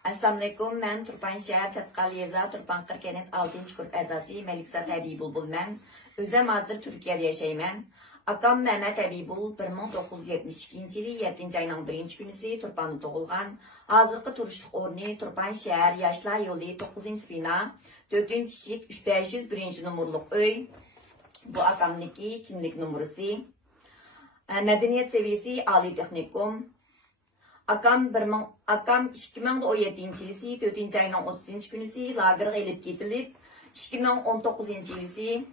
Assalamualaikum, ben Turpan şehir Çatkal Yeza, Turpan Kırkenet 6. grup əzası Meliksa Təbibul mən. Özüm hazır Türkiye'de yaşayman. Akam Mehmet Təbibul 1972 yılı 7. ayının 1. günüsü Turpan'da doğulgan. Hazırkı turuşluq orni Turpan şehir Yaşlar yolu 9. bina 4. şişik 3501. numurluq öy. Bu akamdaki kimlik numarası. Medeniyet seviyesi Ali Teknikum. Akam 2017 yılı 4. ayının 30. günüsü lagerga elip ketilip 2019 yılı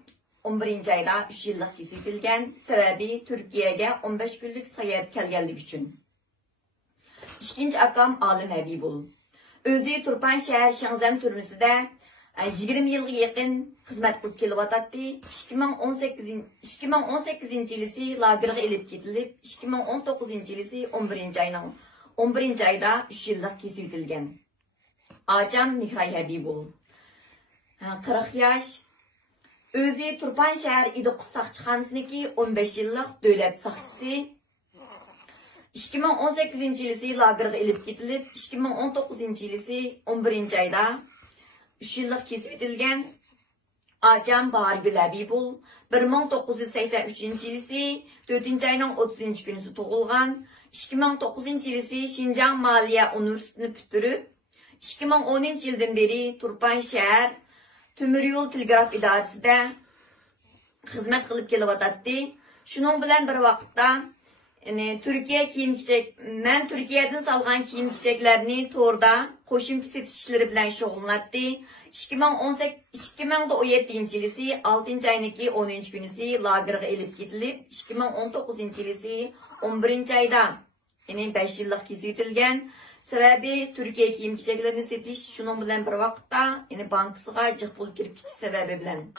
11. ayda 3 yıllık kesiltilgen. Sebebi Türkiye'ye 15 günlük seyahat kelgenlik üçün. İkinci akam Alim Habibul. Özü Turpan şehir Şangzhen türmüsüde 20 yılga yakın hizmet kılıp kelivatatdı. 2018 yılı lagerga elip ketilip 2019 yılı 11. ayda 3 yıllık kesiltilgen. Acam Mihray Habibul. 40 yaş. Özü Turpan şehir İdok Sakçıxanasındaki 15 yıllık devlet sakçısı. 2018 yılı lagerga elip ketilip 2019 yılı 11. ayda 3 yıllık kesiltilgen. Acam Bahar Habibul. 1983 yılı 4. ayının 30. günüsü doğulgan. 2009 yılı Şinjan Maliye Üniversitesi'ni bitirip 2010 yıldan beri Turpan şehir Tümür Yol Telegraf İdaresi'de hizmet kılıp kelivatatdı. Şunun bilen bir vaqtda Türkiye kiyim-kechek, men Türkiye'den salgan kiyim-kecheklerini torda qo'shimcha setishleri bilan shug'ullanatdi. 2017 yılı 6. ayındaki 10. günüsü lagerga elip ketilip 2019 yılı 11. ayda 5 yıllık kesiltilgen. Sebebi Türkiye kiyim-kecheklerini setish, şunun bilan bir vaqtda bankasıga jiq pul kirib ketish sebebi bilan.